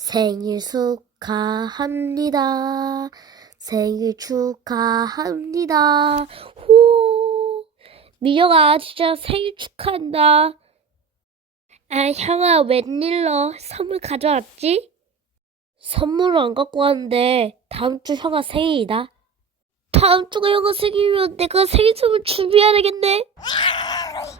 생일 축하합니다. 생일 축하합니다. 호! 미영아, 진짜 생일 축하한다. 아, 향아, 웬일로 선물 가져왔지? 선물을 안 갖고 왔는데, 다음 주 형아 생일이다. 다음 주가 형아 생일이면 내가 생일 선물 준비해야 되겠네?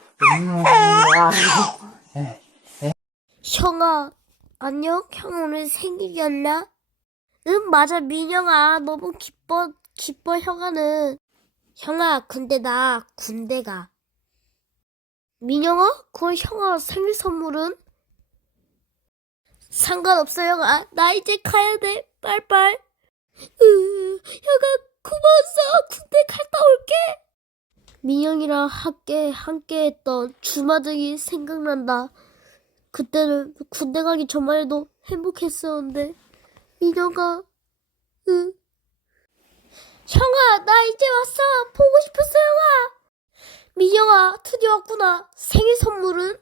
형아 안녕 형 오늘 생일이었나? 응 맞아 민영아 너무 기뻐 기뻐 형아는 형아 근데 나 군대가 민영아 그 형아 생일 선물은 상관없어 형아 나 이제 가야 돼 빨빨 으 형아 언 함께 함께했던 주마등이 생각난다. 그때는 군대 가기 전만 해도 행복했었는데 민영아, 응. 형아, 나 이제 왔어. 보고 싶었어, 형아. 민영아, 드디어 왔구나. 생일 선물은?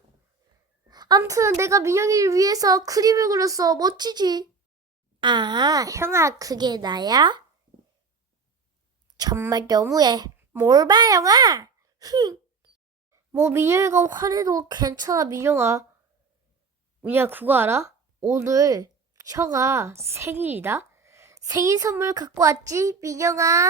암튼 내가 민영이를 위해서 그림을 그렸어. 멋지지? 아, 형아, 그게 나야? 정말 너무해. 뭘 봐, 형아 힝. 뭐 민영이가 화내도 괜찮아 민영아. 우냐 그거 알아? 오늘 형아 생일이다. 생일 선물 갖고 왔지 민영아.